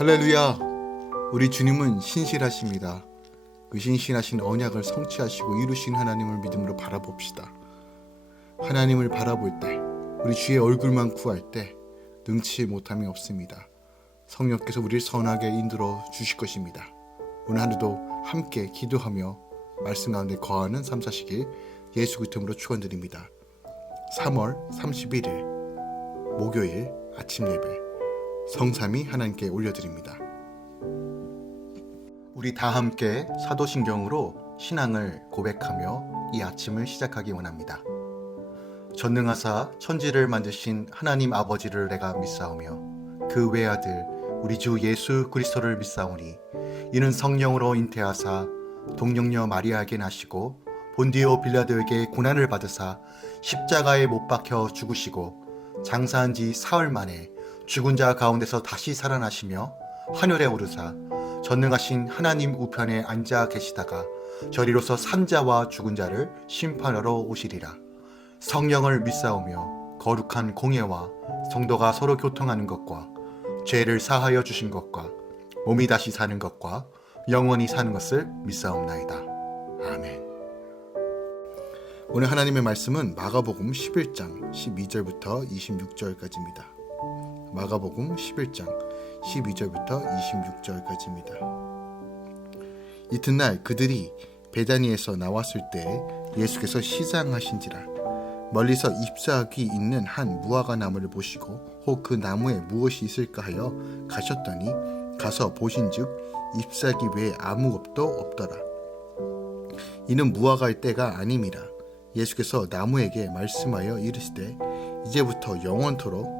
할렐루야! 우리 주님은 신실하십니다. 그 신실하신 언약을 성취하시고 이루신 하나님을 믿음으로 바라봅시다. 하나님을 바라볼 때, 우리 주의 얼굴만 구할 때 능치 못함이 없습니다. 성령께서 우리를 선하게 인도러 주실 것입니다. 오늘 하루도 함께 기도하며 말씀 가운데 거하는 삶 사시길 예수 그리스도로 축원드립니다. 3월 31일 목요일 아침 예배 성삼이 하나님께 올려드립니다. 우리 다 함께 사도신경으로 신앙을 고백하며 이 아침을 시작하기 원합니다. 전능하사 천지를 만드신 하나님 아버지를 내가 믿사오며 그 외아들 우리 주 예수 그리스도를 믿사오니 이는 성령으로 잉태하사 동령녀 마리아에게 나시고 본디오 빌라도에게 고난을 받으사 십자가에 못 박혀 죽으시고 장사한 지 사흘 만에 죽은 자 가운데서 다시 살아나시며 하늘에 오르사 전능하신 하나님 우편에 앉아 계시다가 저리로서 산자와 죽은 자를 심판하러 오시리라. 성령을 믿사오며 거룩한 공예와 성도가 서로 교통하는 것과 죄를 사하여 주신 것과 몸이 다시 사는 것과 영원히 사는 것을 믿사옵나이다. 아멘. 오늘 하나님의 말씀은 마가복음 11장 12절부터 26절까지입니다. 마가복음 11장 12절부터 26절까지입니다. 이튿날 그들이 베다니에서 나왔을 때 예수께서 시장하신지라 멀리서 잎사귀 있는 한 무화과 나무를 보시고 혹 그 나무에 무엇이 있을까 하여 가셨더니 가서 보신즉 잎사귀 외에 아무것도 없더라. 이는 무화과의 때가 아님이라. 예수께서 나무에게 말씀하여 이르시되 이제부터 영원토록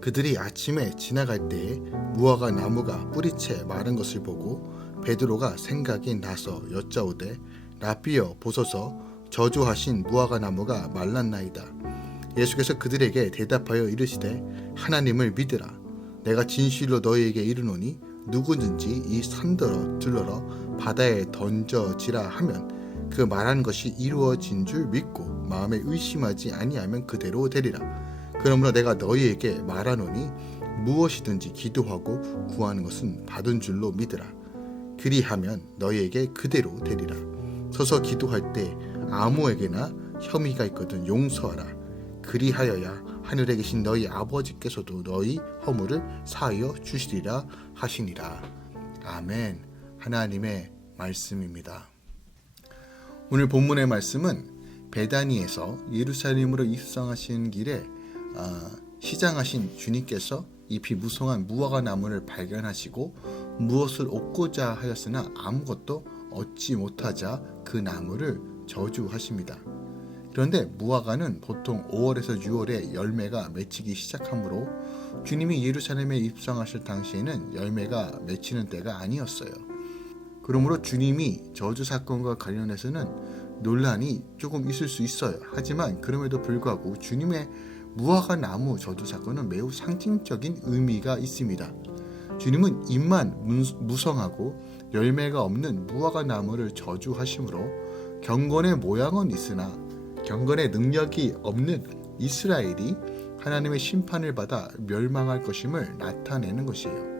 그들이 아침에 지나갈 때에 무화과 나무가 뿌리채 마른 것을 보고 베드로가 생각이 나서 여짜오되 라비어 보소서. 저주하신 무화과 나무가 말랐나이다. 예수께서 그들에게 대답하여 이르시되 하나님을 믿으라. 내가 진실로 너희에게 이르노니 누구든지 이 산더러 들러러 바다에 던져지라 하면 그 말한 것이 이루어진 줄 믿고 마음에 의심하지 아니하면 그대로 되리라 그러므로 내가 너희에게 말하노니 무엇이든지 기도하고 구하는 것은 받은 줄로 믿으라 그리하면 너희에게 그대로 되리라 서서 기도할 때 아무에게나 혐의가 있거든 용서하라 그리하여야 하늘에 계신 너희 아버지께서도 너희 허물을 사하여 주시리라 하시니라. 아멘. 하나님의 말씀입니다. 오늘 본문의 말씀은 베다니에서 예루살렘으로 입성하시는 길에 아, 시장하신 주님께서 잎이 무성한 무화과 나무를 발견하시고 무엇을 얻고자 하였으나 아무것도 얻지 못하자 그 나무를 저주하십니다. 그런데 무화과는 보통 5월에서 6월에 열매가 맺히기 시작하므로 주님이 예루살렘에 입성하실 당시에는 열매가 맺히는 때가 아니었어요. 그러므로 주님이 저주 사건과 관련해서는 논란이 조금 있을 수 있어요. 하지만 그럼에도 불구하고 주님의 무화과 나무 저주 사건은 매우 상징적인 의미가 있습니다. 주님은 잎만 무성하고 열매가 없는 무화과 나무를 저주하심으로 경건의 모양은 있으나 경건의 능력이 없는 이스라엘이 하나님의 심판을 받아 멸망할 것임을 나타내는 것이에요.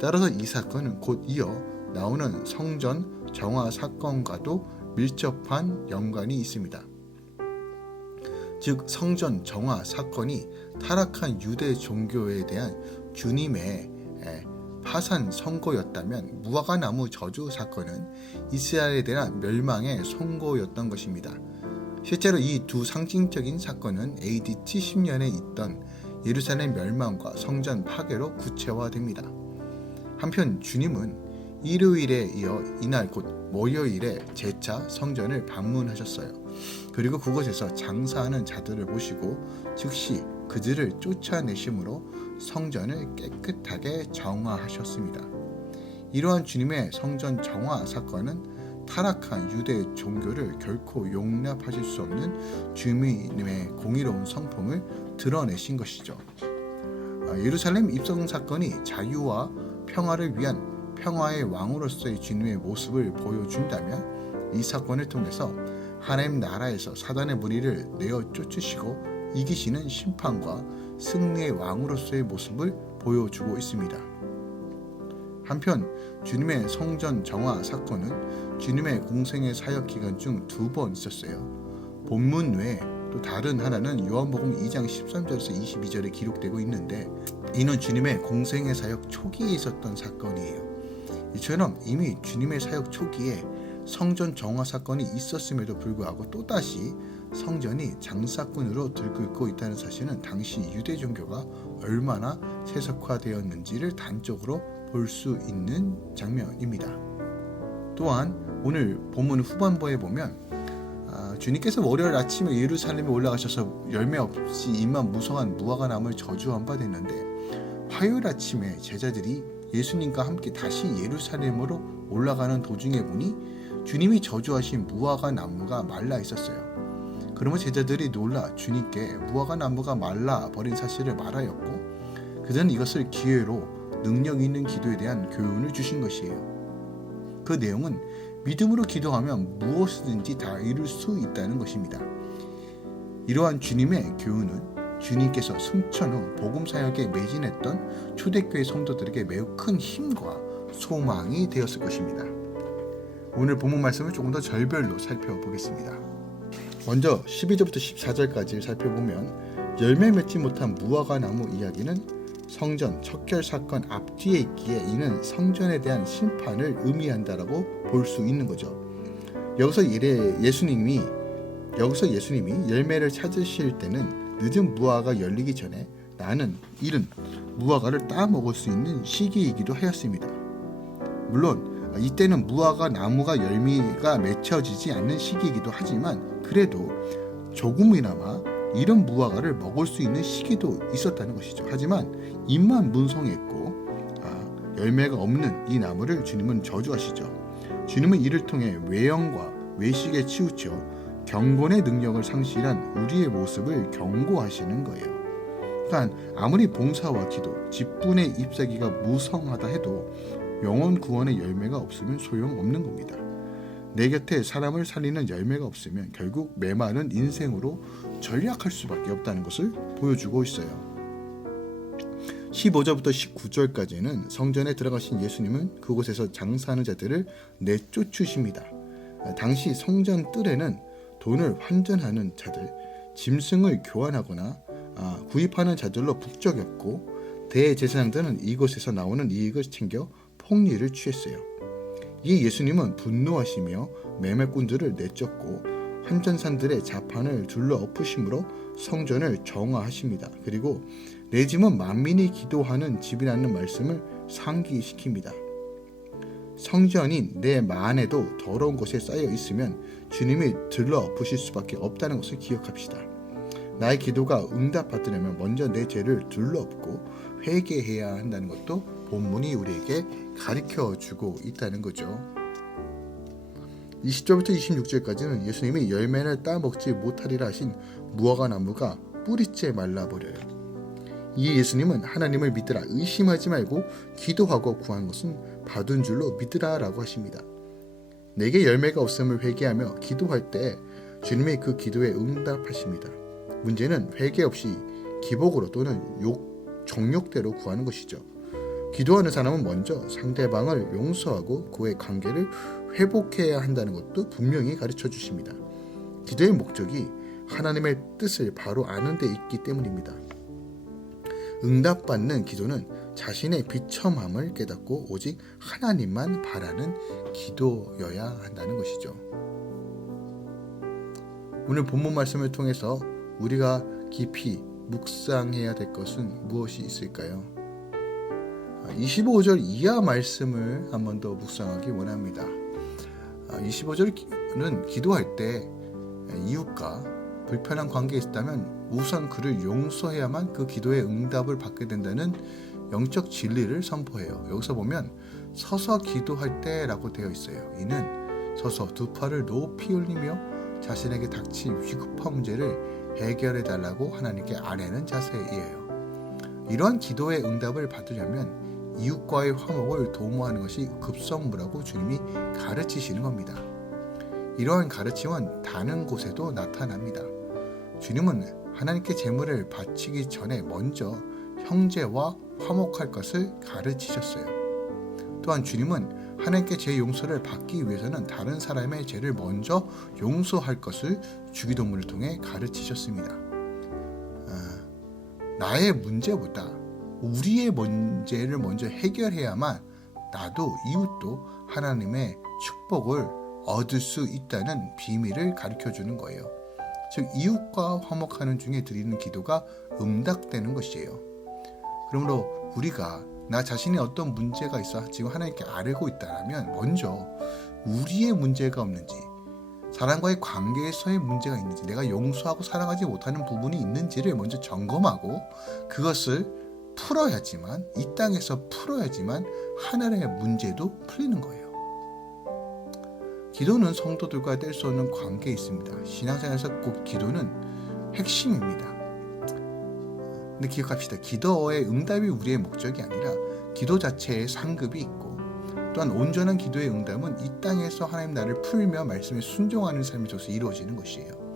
따라서 이 사건은 곧 이어 나오는 성전 정화 사건과도 밀접한 연관이 있습니다. 즉 성전 정화 사건이 타락한 유대 종교에 대한 주님의 파산 선고였다면 무화과 나무 저주 사건은 이스라엘에 대한 멸망의 선고였던 것입니다. 실제로 이 두 상징적인 사건은 AD 70년에 있던 예루살렘 멸망과 성전 파괴로 구체화됩니다. 한편 주님은 일요일에 이어 이날 곧 목요일에 재차 성전을 방문하셨어요. 그리고 그곳에서 장사하는 자들을 보시고 즉시 그들을 쫓아내심으로 성전을 깨끗하게 정화하셨습니다. 이러한 주님의 성전 정화 사건은 타락한 유대 종교를 결코 용납하실 수 없는 주님의 공의로운 성품을 드러내신 것이죠. 아, 예루살렘 입성 사건이 자유와 평화를 위한 평화의 왕으로서의 주님의 모습을 보여준다면 이 사건을 통해서 하나님 나라에서 사단의 무리를 내어 쫓으시고 이기시는 심판과 승리의 왕으로서의 모습을 보여주고 있습니다. 한편 주님의 성전 정화 사건은 주님의 공생의 사역 기간 중 두 번 있었어요. 본문 외에 또 다른 하나는 요한복음 2장 13절에서 22절에 기록되고 있는데 이는 주님의 공생의 사역 초기에 있었던 사건이에요. 이처럼 이미 주님의 사역 초기에 성전 정화 사건이 있었음에도 불구하고 또다시 성전이 장사꾼으로 들끓고 있다는 사실은 당시 유대 종교가 얼마나 세속화되었는지를 단적으로 볼 수 있는 장면입니다. 또한 오늘 본문 후반부에 보면 아, 주님께서 월요일 아침에 예루살렘에 올라가셔서 열매 없이 입만 무성한 무화과 나무를 저주한 바 됐는데 화요일 아침에 제자들이 예수님과 함께 다시 예루살렘으로 올라가는 도중에 보니 주님이 저주하신 무화과 나무가 말라 있었어요. 그러면 제자들이 놀라 주님께 무화과 나무가 말라 버린 사실을 말하였고 그들은 이것을 기회로 능력 있는 기도에 대한 교훈을 주신 것이에요. 그 내용은 믿음으로 기도하면 무엇이든지 다 이룰 수 있다는 것입니다. 이러한 주님의 교훈은 주님께서 승천 후 복음 사역에 매진했던 초대교회 성도들에게 매우 큰 힘과 소망이 되었을 것입니다. 오늘 본문 말씀을 조금 더 절별로 살펴보겠습니다. 먼저 12절부터 14절까지 살펴보면 열매 맺지 못한 무화과 나무 이야기는 성전 척결 사건 앞뒤에 있기에 이는 성전에 대한 심판을 의미한다라고 볼 수 있는 거죠. 여기서 예수님이 여기서 예수님이 열매를 찾으실 때는 늦은 무화가 열리기 전에 나는 이른 무화과를 따 먹을 수 있는 시기이기도 하였습니다. 물론 이때는 무화과 나무가 열매가 맺혀지지 않는 시기이기도 하지만 그래도 조금이나마 이런 무화과를 먹을 수 있는 시기도 있었다는 것이죠. 하지만 잎만 문성했고 아, 열매가 없는 이 나무를 주님은 저주하시죠. 주님은 이를 통해 외형과 외식에 치우쳐 경건의 능력을 상실한 우리의 모습을 경고하시는 거예요. 그러니까 아무리 봉사와 기도, 직분의 잎사귀가 무성하다 해도 영혼 구원의 열매가 없으면 소용없는 겁니다. 내 곁에 사람을 살리는 열매가 없으면 결국 메마른 인생으로 전략할 수밖에 없다는 것을 보여주고 있어요. 15절부터 19절까지는 성전에 들어가신 예수님은 그곳에서 장사하는 자들을 내쫓으십니다. 당시 성전 뜰에는 돈을 환전하는 자들, 짐승을 교환하거나 아, 구입하는 자들로 북적였고 대제사장들은 이곳에서 나오는 이익을 챙겨 폭리를 취했어요. 이 예수님은 분노하시며 매매꾼들을 내쫓고 환전산들의 자판을 둘러 엎으심으로 성전을 정화하십니다. 그리고 내 집은 만민이 기도하는 집이라는 말씀을 상기시킵니다. 성전인 내 만에도 더러운 곳에 쌓여 있으면 주님이 들러 부실 수밖에 없다는 것을 기억합시다. 나의 기도가 응답받으려면 먼저 내 죄를 둘러엎고 회개해야 한다는 것도 본문이 우리에게 가르쳐 주고 있다는 거죠. 20절부터 26절까지는 예수님이 열매를 따먹지 못하리라 하신 무화과 나무가 뿌리째 말라버려요. 이 예수님은 하나님을 믿으라 의심하지 말고 기도하고 구한 것은 받은 줄로 믿으라 라고 하십니다. 내게 열매가 없음을 회개하며 기도할 때 주님이 그 기도에 응답하십니다. 문제는 회개 없이 기복으로 또는 욕, 정욕대로 구하는 것이죠. 기도하는 사람은 먼저 상대방을 용서하고 그의 관계를 회복해야 한다는 것도 분명히 가르쳐 주십니다. 기도의 목적이 하나님의 뜻을 바로 아는 데 있기 때문입니다. 응답받는 기도는 자신의 비참함을 깨닫고 오직 하나님만 바라는 기도여야 한다는 것이죠. 오늘 본문 말씀을 통해서 우리가 깊이 묵상해야 될 것은 무엇이 있을까요? 25절 이하 말씀을 한 번 더 묵상하기 원합니다. 25절은 기도할 때 이웃과 불편한 관계에 있다면 우선 그를 용서해야만 그 기도의 응답을 받게 된다는 영적 진리를 선포해요. 여기서 보면 서서 기도할 때라고 되어 있어요. 이는 서서 두 팔을 높이 올리며 자신에게 닥친 위급한 문제를 해결해 달라고 하나님께 아뢰는 자세이에요. 이러한 기도의 응답을 받으려면 이웃과의 화목을 도모하는 것이 급선무라고 주님이 가르치시는 겁니다. 이러한 가르침은 다른 곳에도 나타납니다. 주님은 하나님께 제물을 바치기 전에 먼저 형제와 화목할 것을 가르치셨어요. 또한 주님은 하나님께 제 용서를 받기 위해서는 다른 사람의 죄를 먼저 용서할 것을 주기도문을 통해 가르치셨습니다. 아, 나의 문제보다 우리의 문제를 먼저 해결해야만 나도 이웃도 하나님의 축복을 얻을 수 있다는 비밀을 가르쳐 주는 거예요. 즉 이웃과 화목하는 중에 드리는 기도가 응답되는 것이에요. 그러므로 우리가 나 자신이 어떤 문제가 있어 지금 하나님께 아뢰고 있다면 먼저 우리의 문제가 없는지 사람과의 관계에서의 문제가 있는지 내가 용서하고 사랑하지 못하는 부분이 있는지를 먼저 점검하고 그것을 풀어야지만 이 땅에서 풀어야지만 하나님의 문제도 풀리는 거예요. 기도는 성도들과 뗄 수 없는 관계에 있습니다. 신앙생활에서 꼭 기도는 핵심입니다. 근데 기억합시다. 기도의 응답이 우리의 목적이 아니라 기도 자체에 상급이 있고 또한 온전한 기도의 응답은 이 땅에서 하나님 나를 풀며 말씀에 순종하는 삶이 줘서 이루어지는 것이에요.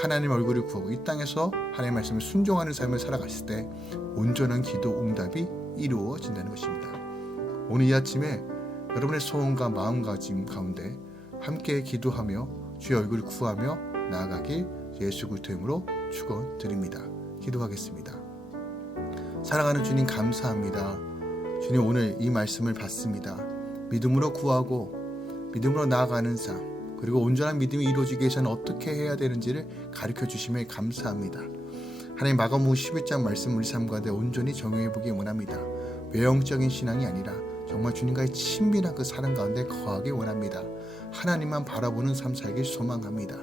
하나님 얼굴을 구하고 이 땅에서 하나님 말씀에 순종하는 삶을 살아갔을 때 온전한 기도 응답이 이루어진다는 것입니다. 오늘 이 아침에 여러분의 소원과 마음가짐 가운데 함께 기도하며 주의 얼굴을 구하며 나아가길 예수 그리스도 이름으로 축원드립니다. 기도하겠습니다. 사랑하는 주님 감사합니다. 주님 오늘 이 말씀을 받습니다. 믿음으로 구하고 믿음으로 나아가는 삶 그리고 온전한 믿음이 이루어지기 위해서는 어떻게 해야 되는지를 가르쳐 주심에 감사합니다. 하나님 마가복음 11장 말씀 우리 삶 가운데 온전히 적용해 보기 원합니다. 외형적인 신앙이 아니라 정말 주님과의 친밀한 그 사랑 가운데 거하기 원합니다. 하나님만 바라보는 삶 살길 소망합니다.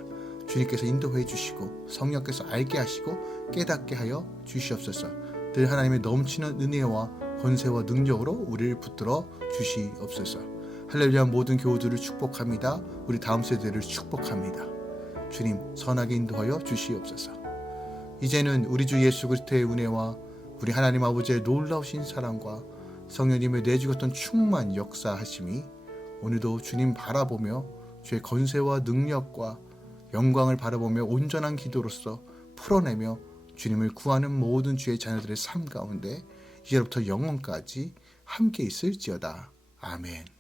주님께서 인도해 주시고 성령께서 알게 하시고 깨닫게 하여 주시옵소서. 늘 하나님의 넘치는 은혜와 권세와 능력으로 우리를 붙들어 주시옵소서. 할렐루야 모든 교우들을 축복합니다. 우리 다음 세대를 축복합니다. 주님 선하게 인도하여 주시옵소서. 이제는 우리 주 예수 그리스도의 은혜와 우리 하나님 아버지의 놀라우신 사랑과 성령님의 내주었던 충만 역사하심이 오늘도 주님 바라보며 주의 건세와 능력과 영광을 바라보며 온전한 기도로서 풀어내며 주님을 구하는 모든 주의 자녀들의 삶 가운데 이제부터 영원까지 함께 있을지어다. 아멘.